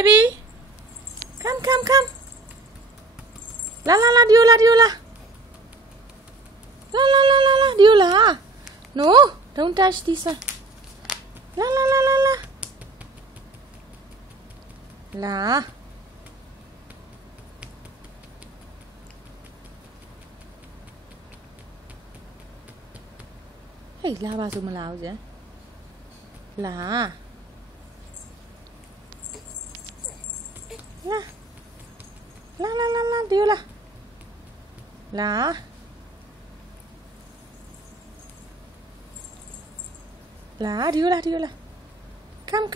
Baby, come. La, Diola. La, Diola. No, don't touch this one. La. La. Hey, la ba so malao je. La. La, Diola. La. La, Diola. Come.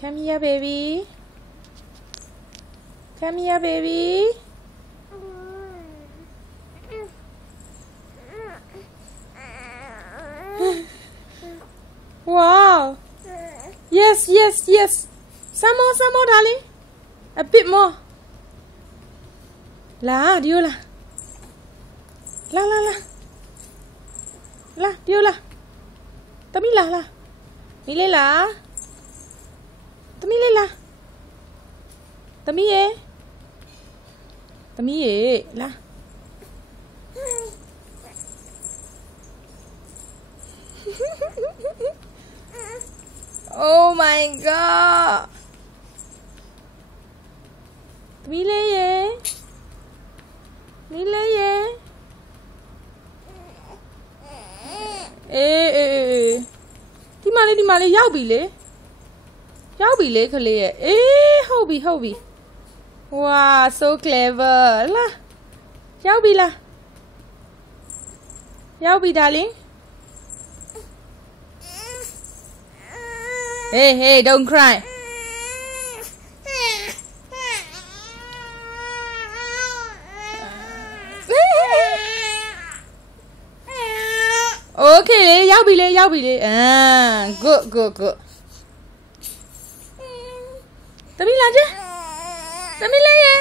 Come here, baby. Come here, baby. Wow. Yes. Some more, darling. A bit more. La, Diola. La, Diola. Tami la. Mile la. Tami le la. Tami ye. La. Oh my god. Mile ye.ဒီမလေးရောက်ပြီလေခလေးရဲ့ဟုတ်ပြီ Wow, so clever လာရောက်ပြီလားရောက်ပြီ darling Hey, don't cry Okay လေရောက်ပြီလေgood သမီးလာကြသမီးလေးရေ